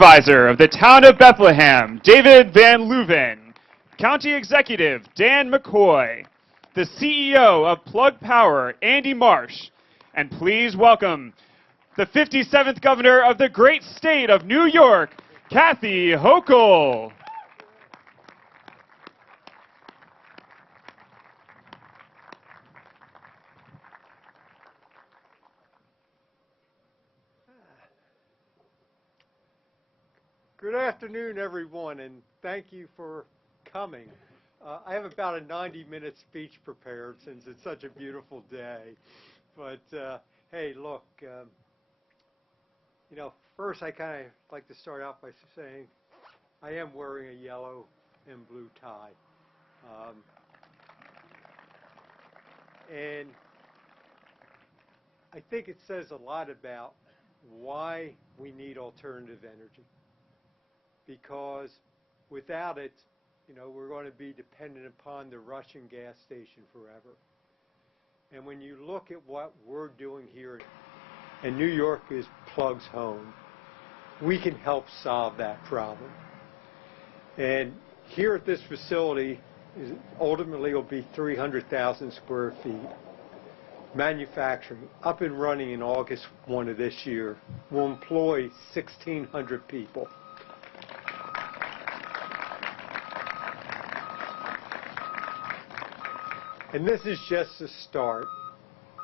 Supervisor of the Town of Bethlehem, David Van Leuven, County Executive, Dan McCoy, the CEO of Plug Power, Andy Marsh, and please welcome the 57th Governor of the great state of New York, Kathy Hochul. Good afternoon, everyone, and thank you for coming. I have about a 90-minute speech prepared since it's such a beautiful day. But, hey, look, first I kind of like to start out by saying I am wearing a yellow and blue tie. And I think it says a lot about why we need alternative energy. Because without it, we're going to be dependent upon the Russian gas station forever. And when you look at what we're doing here, and New York is Plug's home, we can help solve that problem. And here at this facility, ultimately will be 300,000 square feet. Manufacturing, up and running in August 1 of this year, will employ 1,600 people. And this is just the start.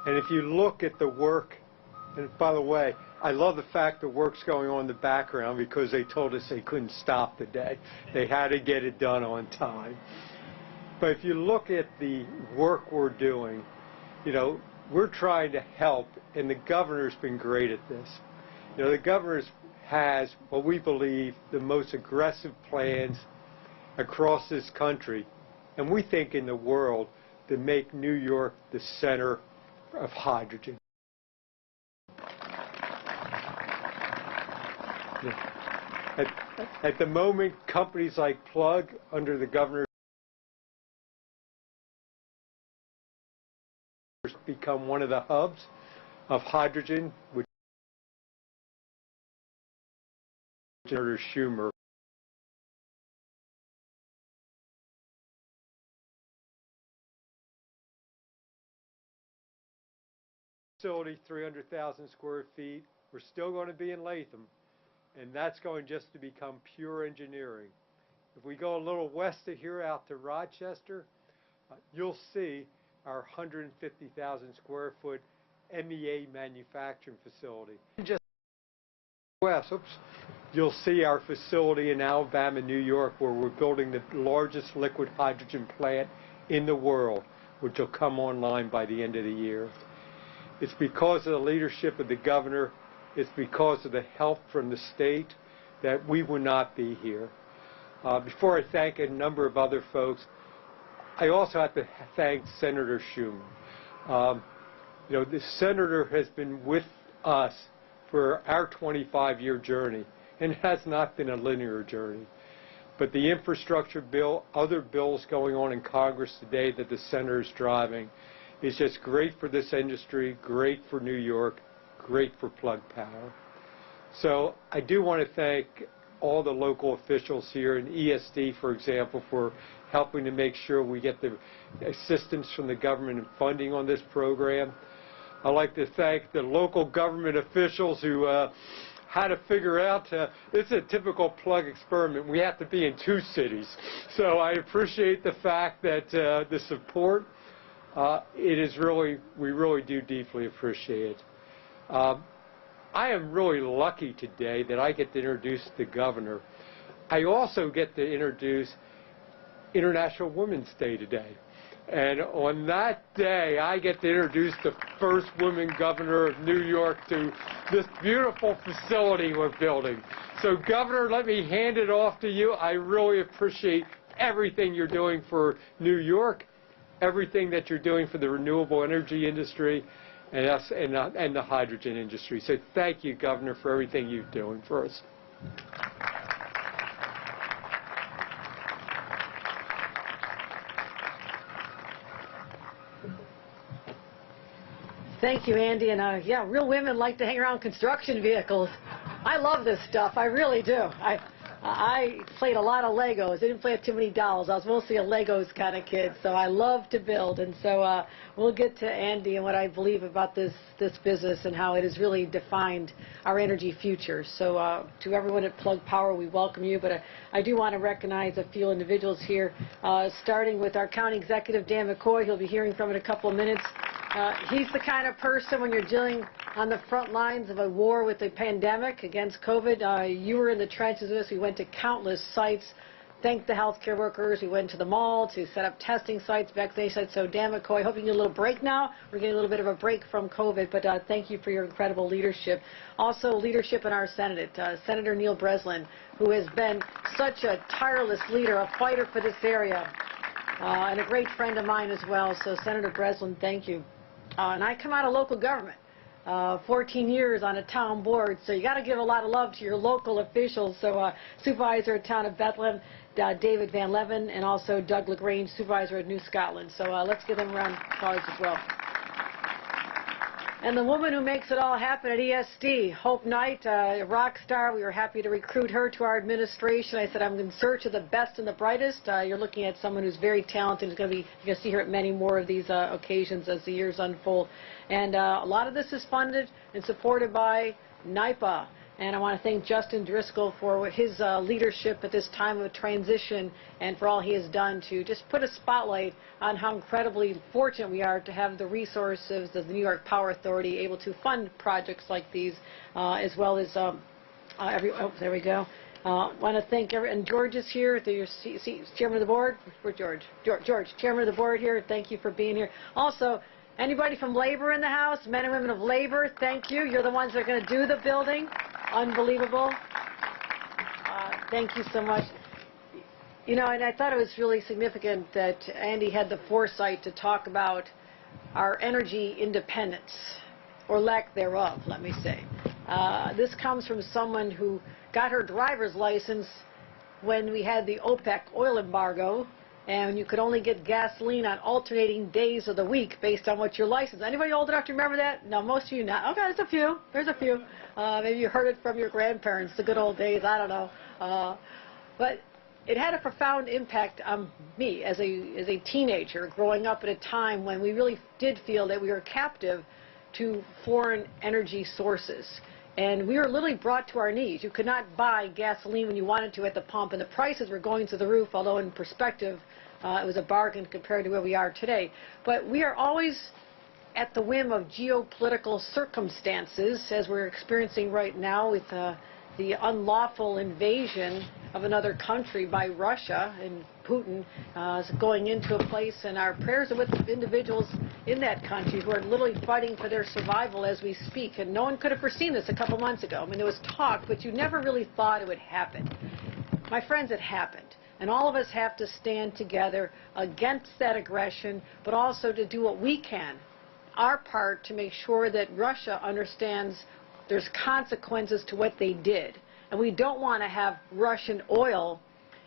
And if you look at the work, and by the way, I love the fact the work's going on in the background because they told us they couldn't stop today. They had to get it done on time. But if you look at the work we're doing, we're trying to help, and the governor's been great at this. The governor has what we believe the most aggressive plans across this country, and we think in the world, to make New York the center of hydrogen. At the moment, companies like Plug, under the governor's, become one of the hubs of hydrogen, which Senator Schumer facility, 300,000 square feet. We're still going to be in Latham, and that's going just to become pure engineering. If we go a little west of here out to Rochester, you'll see our 150,000 square foot MEA manufacturing facility. Just west, you'll see our facility in Albany, New York, where we're building the largest liquid hydrogen plant in the world, which will come online by the end of the year. It's because of the leadership of the governor, it's because of the help from the state that we would not be here. Before I thank a number of other folks, I also have to thank Senator Schumer. The senator has been with us for our 25-year journey, and it has not been a linear journey. But the infrastructure bill, other bills going on in Congress today that the senator is driving, is just great for this industry, great for New York, great for Plug Power. So I do want to thank all the local officials here in ESD, for example, for helping to make sure we get the assistance from the government and funding on this program. I'd like to thank the local government officials who had to figure out, it's a typical Plug experiment. We have to be in 2 cities. So I appreciate the fact that the support, we really do deeply appreciate it. I am really lucky today that I get to introduce the governor. I also get to introduce International Women's Day today. And on that day, I get to introduce the first woman governor of New York to this beautiful facility we're building. So, Governor, let me hand it off to you. I really appreciate everything you're doing for New York, everything that you're doing for the renewable energy industry, and us and the hydrogen industry. So thank you, Governor, for everything you're doing for us. Thank you, Andy. And yeah, real women like to hang around construction vehicles. I love this stuff. I really do. I played a lot of Legos. I didn't play with too many dolls. I was mostly a Legos kind of kid, so I love to build. And so we'll get to Andy and what I believe about this business and how it has really defined our energy future. So to everyone at Plug Power, we welcome you. But I do want to recognize a few individuals here, starting with our County Executive, Dan McCoy. He'll be hearing from in a couple of minutes. He's the kind of person, when you're dealing on the front lines of a war with the pandemic against COVID, you were in the trenches with us. We went to countless sites, thanked the healthcare workers. We went to the mall to set up testing sites, vaccination sites. So Dan McCoy, hope you get a little break now. We're getting a little bit of a break from COVID, but thank you for your incredible leadership. Also leadership in our Senate, Senator Neil Breslin, who has been such a tireless leader, a fighter for this area, and a great friend of mine as well. So Senator Breslin, thank you. And I come out of local government. 14 years on a town board, so you got to give a lot of love to your local officials. So Supervisor at Town of Bethlehem, David Van Leven, and also Doug LaGrange, Supervisor at New Scotland. So let's give them a round of applause as well. And the woman who makes it all happen at ESD, Hope Knight, a rock star. We were happy to recruit her to our administration. I said, I'm in search of the best and the brightest. You're looking at someone who's very talented. You're going to see her at many more of these occasions as the years unfold. And a lot of this is funded and supported by NYPA. And I want to thank Justin Driscoll for his leadership at this time of transition and for all he has done to just put a spotlight on how incredibly fortunate we are to have the resources of the New York Power Authority able to fund projects like these, as well as there we go. Want to thank and George is here, Chairman of the Board. Where's George? George, Chairman of the Board here. Thank you for being here. Also, anybody from labor in the house, men and women of labor, thank you. You're the ones that are going to do the building. Unbelievable. Thank you so much. You know, and I thought it was really significant that Andy had the foresight to talk about our energy independence, or lack thereof, let me say. This comes from someone who got her driver's license when we had the OPEC oil embargo, and you could only get gasoline on alternating days of the week based on what your license. Anybody old enough to remember that? No, most of you not. Okay, there's a few. There's a few. Maybe you heard it from your grandparents, the good old days. I don't know. But it had a profound impact on me as a teenager growing up at a time when we really did feel that we were captive to foreign energy sources. And we were literally brought to our knees. You could not buy gasoline when you wanted to at the pump, and the prices were going through the roof, although in perspective, it was a bargain compared to where we are today. But we are always at the whim of geopolitical circumstances, as we're experiencing right now with the unlawful invasion of another country by Russia, and Putin is going into a place, and our prayers are with individuals in that country who are literally fighting for their survival as we speak. And no one could have foreseen this a couple months ago. I mean, there was talk, but you never really thought it would happen. My friends, it happened. And all of us have to stand together against that aggression, but also to do what we can, our part, to make sure that Russia understands there's consequences to what they did. And we don't want to have Russian oil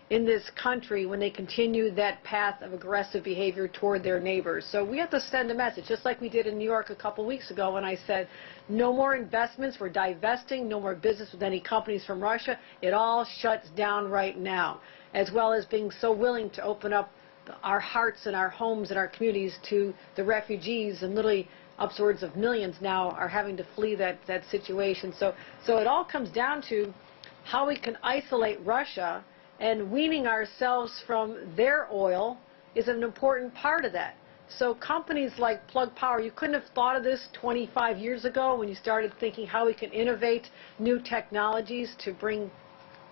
in this country when they continue that path of aggressive behavior toward their neighbors. So we have to send a message, just like we did in New York a couple weeks ago when I said, no more investments, we're divesting, no more business with any companies from Russia. It all shuts down right now, as well as being so willing to open up our hearts and our homes and our communities to the refugees, and literally upwards of millions now are having to flee that situation. So it all comes down to how we can isolate Russia, and weaning ourselves from their oil is an important part of that. So companies like Plug Power, you couldn't have thought of this 25 years ago when you started thinking how we can innovate new technologies to bring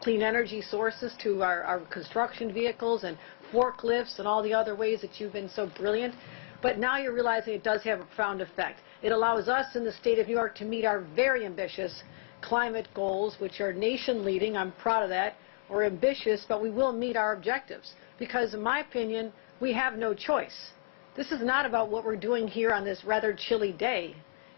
clean energy sources to our construction vehicles and forklifts and all the other ways that you've been so brilliant. But now you're realizing it does have a profound effect. It allows us in the state of New York to meet our very ambitious climate goals, which are nation leading. I'm proud of that. We're ambitious, but we will meet our objectives. Because in my opinion, we have no choice. This is not about what we're doing here on this rather chilly day.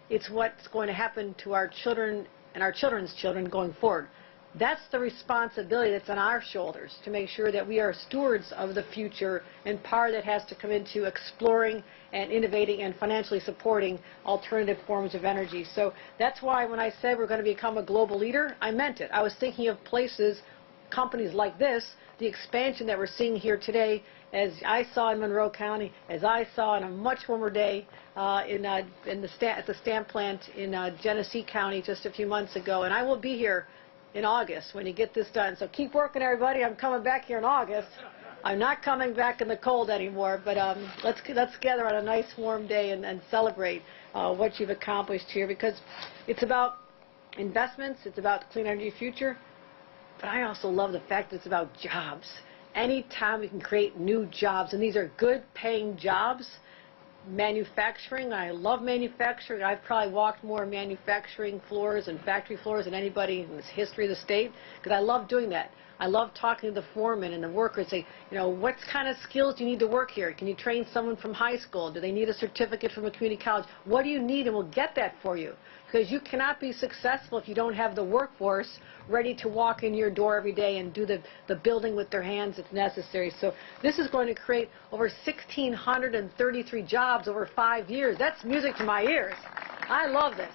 It's what's going to happen to our children and our children's children going forward. That's the responsibility that's on our shoulders, to make sure that we are stewards of the future, and part of that has to come into exploring and innovating and financially supporting alternative forms of energy. So that's why when I said we're going to become a global leader, I meant it. I was thinking of places, companies like this, the expansion that we're seeing here today, as I saw in Monroe County, as I saw on a much warmer day at the stamp plant in Genesee County just a few months ago. And I will be here in August when you get this done. So keep working, everybody. I'm coming back here in August. I'm not coming back in the cold anymore, but let's gather on a nice warm day and celebrate what you've accomplished here, because it's about investments, it's about the clean energy future, but I also love the fact that it's about jobs. Anytime we can create new jobs, and these are good paying jobs, manufacturing, I love manufacturing. I've probably walked more manufacturing floors and factory floors than anybody in the history of the state, because I love doing that. I love talking to the foremen and the workers, say, you know, what kind of skills do you need to work here? Can you train someone from high school? Do they need a certificate from a community college? What do you need? And we'll get that for you. Because you cannot be successful if you don't have the workforce ready to walk in your door every day and do the building with their hands if necessary. So this is going to create over 1,633 jobs over 5 years. That's music to my ears. I love this.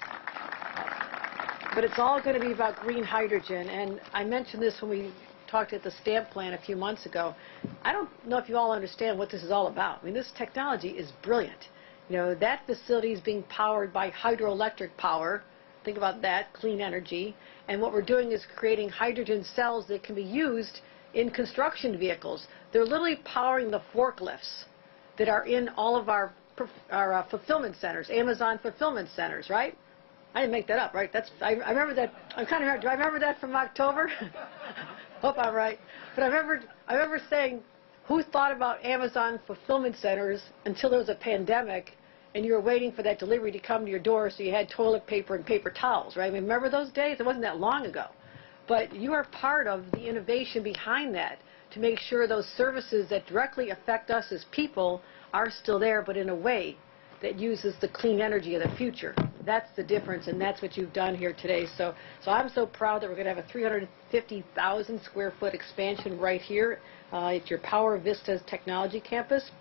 But it's all going to be about green hydrogen. And I mentioned this when we talked at the stamp plant a few months ago. I don't know if you all understand what this is all about. I mean, this technology is brilliant. You know, that facility is being powered by hydroelectric power. Think about that, clean energy. And what we're doing is creating hydrogen cells that can be used in construction vehicles. They're literally powering the forklifts that are in all of our fulfillment centers, Amazon fulfillment centers, right? I didn't make that up, right? I remember that. I'm kind of, do I remember that from October? Hope I'm right. But I remember saying, who thought about Amazon fulfillment centers until there was a pandemic and you were waiting for that delivery to come to your door, so you had toilet paper and paper towels, right? I mean, remember those days? It wasn't that long ago. But you are part of the innovation behind that to make sure those services that directly affect us as people are still there, but in a way that uses the clean energy of the future. That's the difference, and that's what you've done here today. So I'm so proud that we're going to have a 350,000 square foot expansion right here at your Power Vistas Technology Campus.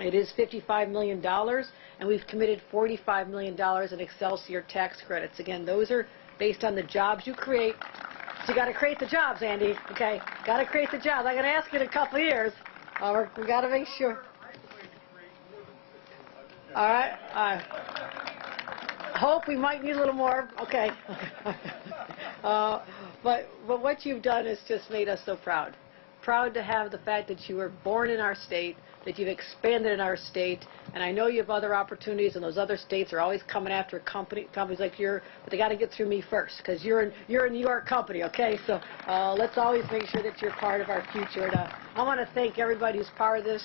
It is $55 million, and we've committed $45 million in Excelsior tax credits. Again, those are based on the jobs you create. So you got to create the jobs, Andy. Okay, got to create the jobs. I'm going to ask you in a couple of years. We got to make sure. All right. Hope we might need a little more. Okay. But what you've done has just made us so proud. Proud to have the fact that you were born in our state, that you've expanded in our state, and I know you have other opportunities, and those other states are always coming after companies like yours, but they got to get through me first, because you're a New York company, okay? So let's always make sure that you're part of our future. And, I want to thank everybody who's part of this.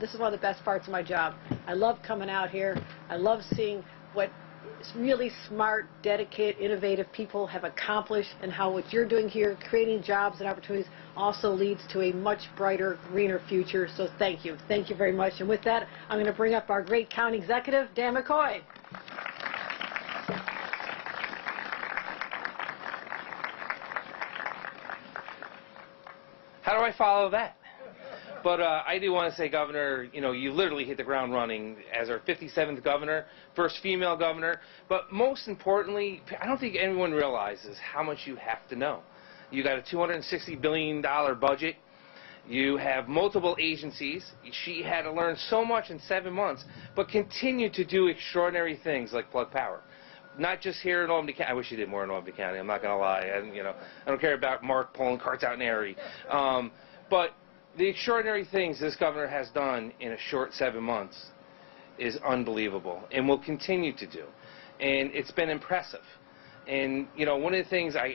This is one of the best parts of my job. I love coming out here. I love seeing what really smart, dedicated, innovative people have accomplished, and how what you're doing here, creating jobs and opportunities, also leads to a much brighter, greener future. So thank you. Thank you very much. And with that, I'm going to bring up our great county executive, Dan McCoy. How do I follow that? But I do want to say, Governor, you know, you literally hit the ground running as our 57th governor, first female governor. But most importantly, I don't think anyone realizes how much you have to know. You got a $260 billion budget. You have multiple agencies. She had to learn so much in 7 months, but continue to do extraordinary things like Plug Power. Not just here in Albany County. I wish she did more in Albany County. I'm not going to lie. I don't care about Mark pulling carts out in Erie. But the extraordinary things this governor has done in a short 7 months is unbelievable, and will continue to do. And it's been impressive. And, you know, one of the things, I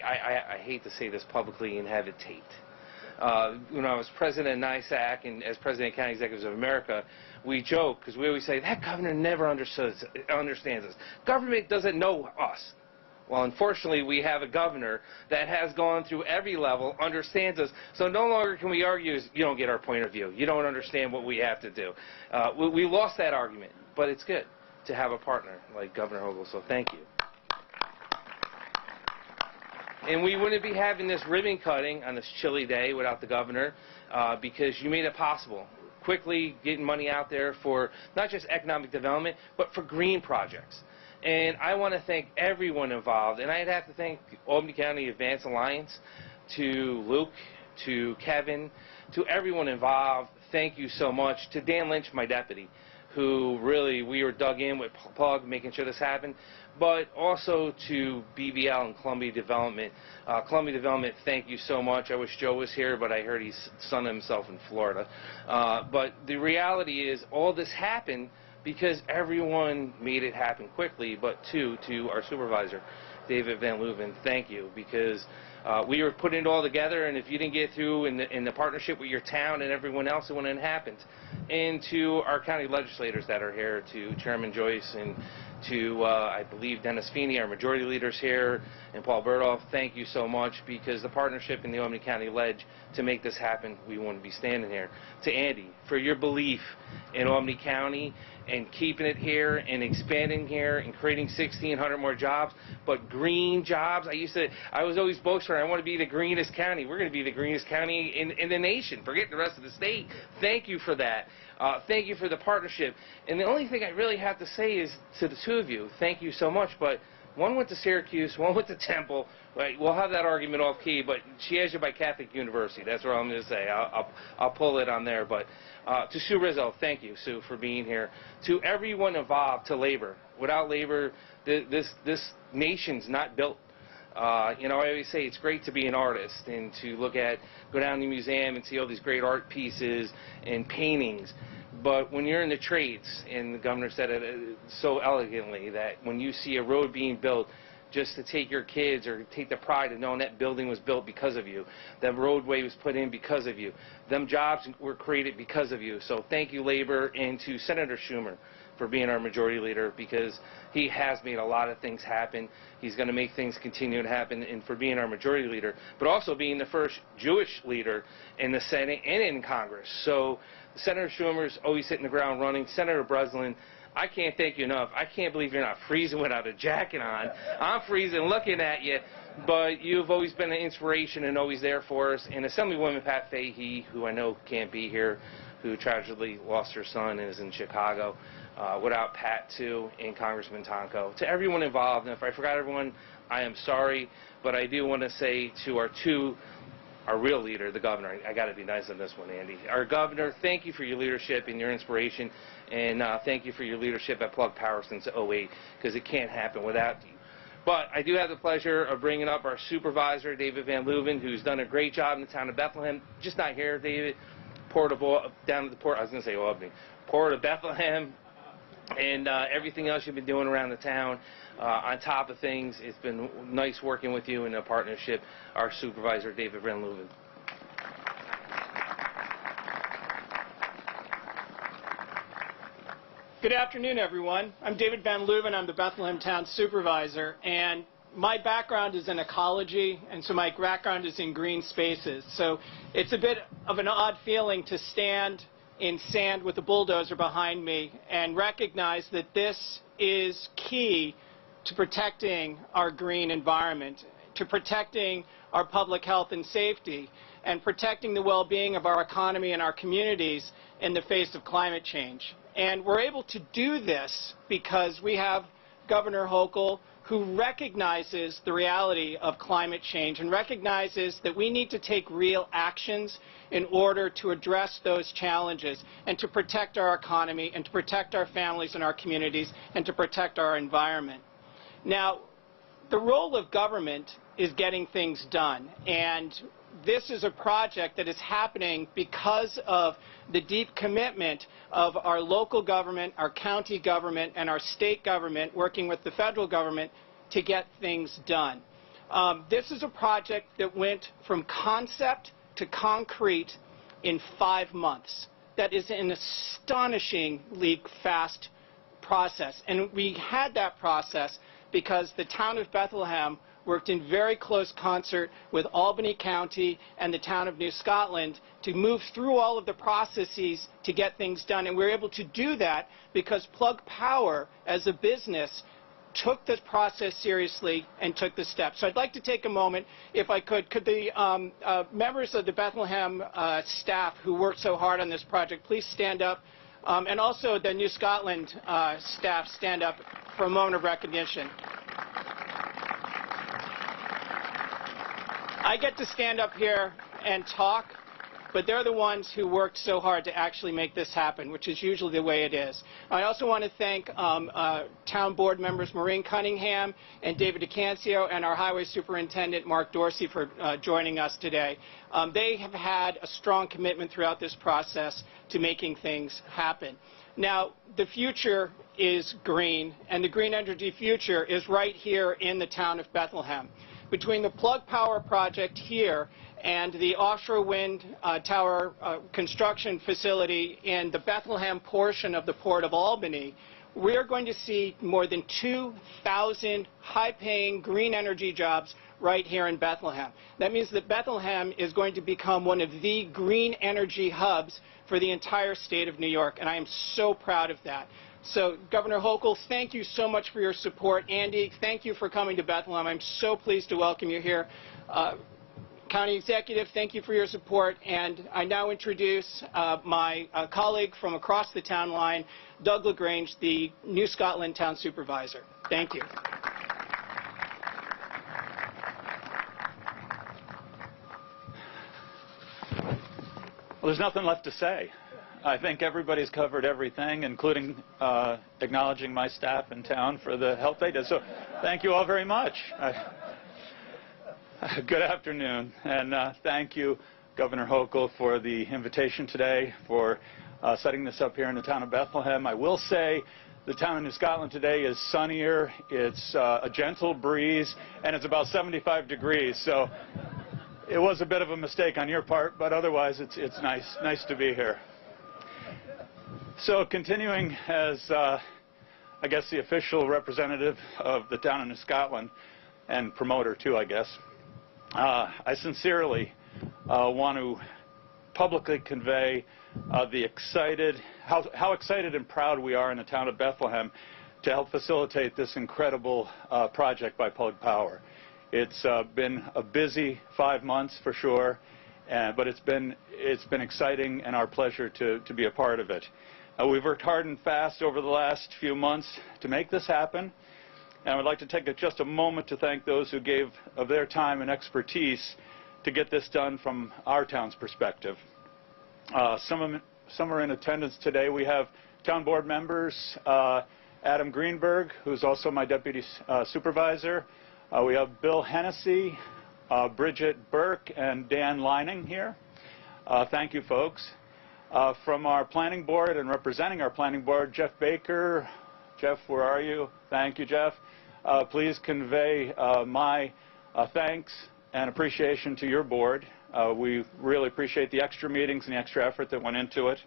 hate to say this publicly and have it taped. When I was president of NISAC and as president of County Executives of America, we joke, because we always say, that governor never understands us. Government doesn't know us. Well, unfortunately, we have a governor that has gone through every level, understands us, so no longer can we argue, you don't get our point of view. You don't understand what we have to do. We lost that argument, but it's good to have a partner like Governor Hochul, so thank you. And we wouldn't be having this ribbon cutting on this chilly day without the governor, because you made it possible. Quickly getting money out there for not just economic development, but for green projects. And I want to thank everyone involved, and I'd have to thank Albany County Advance Alliance, to Luke, to Kevin, to everyone involved. Thank you so much. To Dan Lynch, my deputy, who really, we were dug in with Plug, making sure this happened, but also to BBL and Columbia Development. Columbia Development, thank you so much. I wish Joe was here, but I heard he's sunning himself in Florida. But the reality is all this happened because everyone made it happen quickly, but to our supervisor, David Van Leuven, thank you, because we were putting it all together, and if you didn't get through in the partnership with your town and everyone else, it wouldn't have happened. And to our county legislators that are here, to Chairman Joyce and to, I believe, Dennis Feeney, our majority leaders here, and Paul Berdoff, thank you so much, because the partnership in the Albany County Ledge to make this happen, we wouldn't be standing here. To Andy, for your belief in Albany County and keeping it here and expanding here and creating 1,600 more jobs, but green jobs. I was always boasting, I want to be the greenest county. We're going to be the greenest county in the nation. Forget the rest of the state. Thank you for that. Thank you for the partnership. And the only thing I really have to say is to the two of you, thank you so much. But one went to Syracuse, one went to Temple. Right, we'll have that argument off key, but she has you by Catholic University. That's what I'm going to say. I'll pull it on there. But to Sue Rizzo, thank you, Sue, for being here. To everyone involved, to labor. Without labor, this nation's not built. You know, I always say it's great to be an artist and to go down to the museum and see all these great art pieces and paintings. But when you're in the trades, and the governor said it so elegantly, that when you see a road being built, just to take your kids or take the pride of knowing that building was built because of you, that roadway was put in because of you, them jobs were created because of you. So thank you, labor, and to Senator Schumer for being our majority leader, because he has made a lot of things happen. He's going to make things continue to happen, and for being our majority leader, but also being the first Jewish leader in the Senate and in Congress. So Senator Schumer's always hitting the ground running. Senator Breslin, I can't thank you enough. I can't believe you're not freezing without a jacket on. I'm freezing looking at you, but you've always been an inspiration and always there for us. And Assemblywoman Pat Fahey, who I know can't be here, who tragically lost her son and is in Chicago. Without Pat, too, and Congressman Tonko. To everyone involved, and if I forgot everyone, I am sorry, but I do want to say to our real leader, the governor, I got to be nice on this one, Andy. Our governor, thank you for your leadership and your inspiration, and thank you for your leadership at Plug Power since '08, because it can't happen without you. But I do have the pleasure of bringing up our supervisor, David Van Leuven, who's done a great job in the town of Bethlehem. Just not here, David. Down to the port, I was going to say Albany. Port of Bethlehem, and everything else you've been doing around the town. On top of things, it's been nice working with you in a partnership, our supervisor, David Van Leuven. Good afternoon, everyone. I'm David Van Leuven. I'm the Bethlehem Town Supervisor, and my background is in ecology, and so my background is in green spaces. So it's a bit of an odd feeling to stand in sand with a bulldozer behind me and recognize that this is key to protecting our green environment, to protecting our public health and safety, and protecting the well-being of our economy and our communities in the face of climate change. And we're able to do this because we have Governor Hochul, who recognizes the reality of climate change and recognizes that we need to take real actions in order to address those challenges and to protect our economy and to protect our families and our communities and to protect our environment. Now, the role of government is getting things done, and this is a project that is happening because of the deep commitment of our local government, our county government, and our state government working with the federal government to get things done. This is a project that went from concept to concrete in 5 months. That is an astonishingly fast process, and we had that process because the town of Bethlehem worked in very close concert with Albany County and the town of New Scotland to move through all of the processes to get things done. And we were able to do that because Plug Power, as a business, took this process seriously and took the steps. So I'd like to take a moment, if I could the members of the Bethlehem staff who worked so hard on this project, please stand up, and also the New Scotland staff stand up for a moment of recognition. I get to stand up here and talk, but they're the ones who worked so hard to actually make this happen, which is usually the way it is. I also want to thank town board members Maureen Cunningham and David DeCancio and our highway superintendent Mark Dorsey for joining us today. They have had a strong commitment throughout this process to making things happen. Now, the future is green, and the green energy future is right here in the town of Bethlehem. Between the Plug Power project here and the offshore wind tower construction facility in the Bethlehem portion of the Port of Albany, we are going to see more than 2,000 high-paying green energy jobs right here in Bethlehem. That means that Bethlehem is going to become one of the green energy hubs for the entire state of New York, and I am so proud of that. So, Governor Hochul, thank you so much for your support. Andy, thank you for coming to Bethlehem. I'm so pleased to welcome you here. County Executive, thank you for your support. And I now introduce my colleague from across the town line, Doug LaGrange, the New Scotland Town Supervisor. Thank you. Well, there's nothing left to say. I think everybody's covered everything, including acknowledging my staff in town for the help they did. So thank you all very much. Good afternoon, and thank you, Governor Hochul, for the invitation today, for setting this up here in the town of Bethlehem. I will say the town of New Scotland today is sunnier, it's a gentle breeze, and it's about 75 degrees. So it was a bit of a mistake on your part, but otherwise it's nice to be here. So continuing as, I guess, the official representative of the town of New Scotland, and promoter too, I guess, I sincerely want to publicly convey how excited and proud we are in the town of Bethlehem to help facilitate this incredible project by Plug Power. It's been a busy 5 months for sure, but it's been exciting and our pleasure to be a part of it. We've worked hard and fast over the last few months to make this happen, and I would like to take just a moment to thank those who gave of their time and expertise to get this done from our town's perspective. Some are in attendance today. We have town board members, Adam Greenberg, who's also my deputy supervisor. We have Bill Hennessy, Bridget Burke, and Dan Lining here. Thank you, folks. From our planning board and representing our planning board, Jeff Baker. Jeff, where are you? Thank you, Jeff. Please convey my thanks and appreciation to your board. We really appreciate the extra meetings and the extra effort that went into it.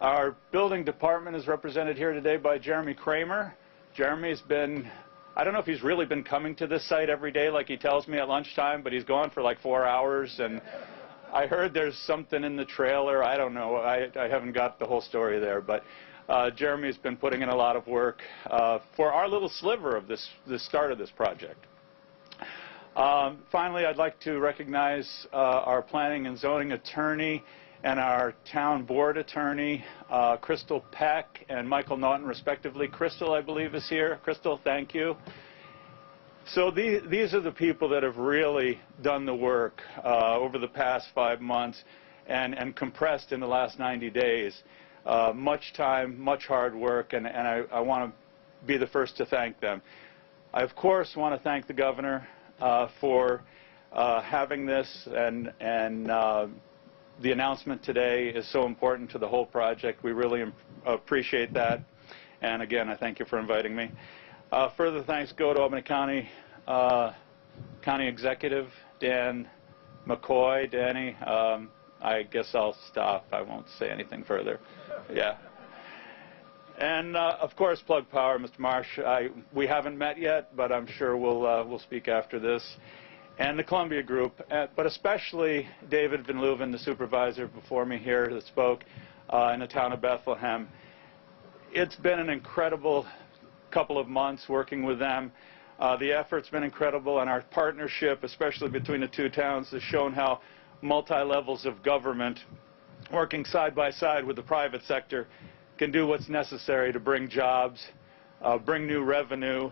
Our building department is represented here today by Jeremy Kramer. Jeremy's been, I don't know if he's really been coming to this site every day like he tells me at lunchtime, but he's gone for like 4 hours, and I heard there's something in the trailer. I don't know. I haven't got the whole story there, but Jeremy's been putting in a lot of work for our little sliver of the start of this project. Finally, I'd like to recognize our planning and zoning attorney and our town board attorney, Crystal Peck and Michael Naughton, respectively. Crystal, I believe, is here. Crystal, thank you. So these are the people that have really done the work over the past 5 months and compressed in the last 90 days. Much time, much hard work, and I want to be the first to thank them. I, of course, want to thank the governor for having this, and the announcement today is so important to the whole project. We really appreciate that, and again, I thank you for inviting me. Further thanks go to Albany County Executive Dan McCoy. Danny, I guess I'll stop. I won't say anything further. Yeah. And of course, Plug Power, Mr. Marsh. We haven't met yet, but I'm sure we'll speak after this. And the Columbia Group, but especially David Van Leuven, the supervisor before me here that spoke in the town of Bethlehem. It's been an incredible couple of months working with them. The effort's been incredible, and our partnership, especially between the two towns, has shown how multi-levels of government working side by side with the private sector can do what's necessary to bring jobs, bring new revenue,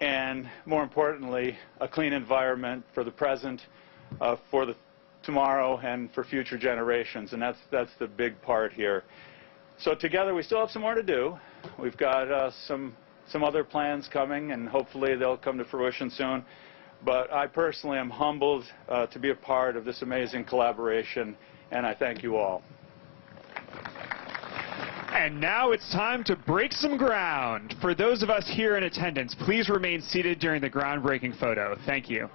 and more importantly, a clean environment for the present, for the tomorrow, and for future generations. And that's the big part here. So together, we still have some more to do. We've got some other plans coming, and hopefully they'll come to fruition soon. But I personally am humbled to be a part of this amazing collaboration, and I thank you all. And now it's time to break some ground. For those of us here in attendance, please remain seated during the groundbreaking photo. Thank you.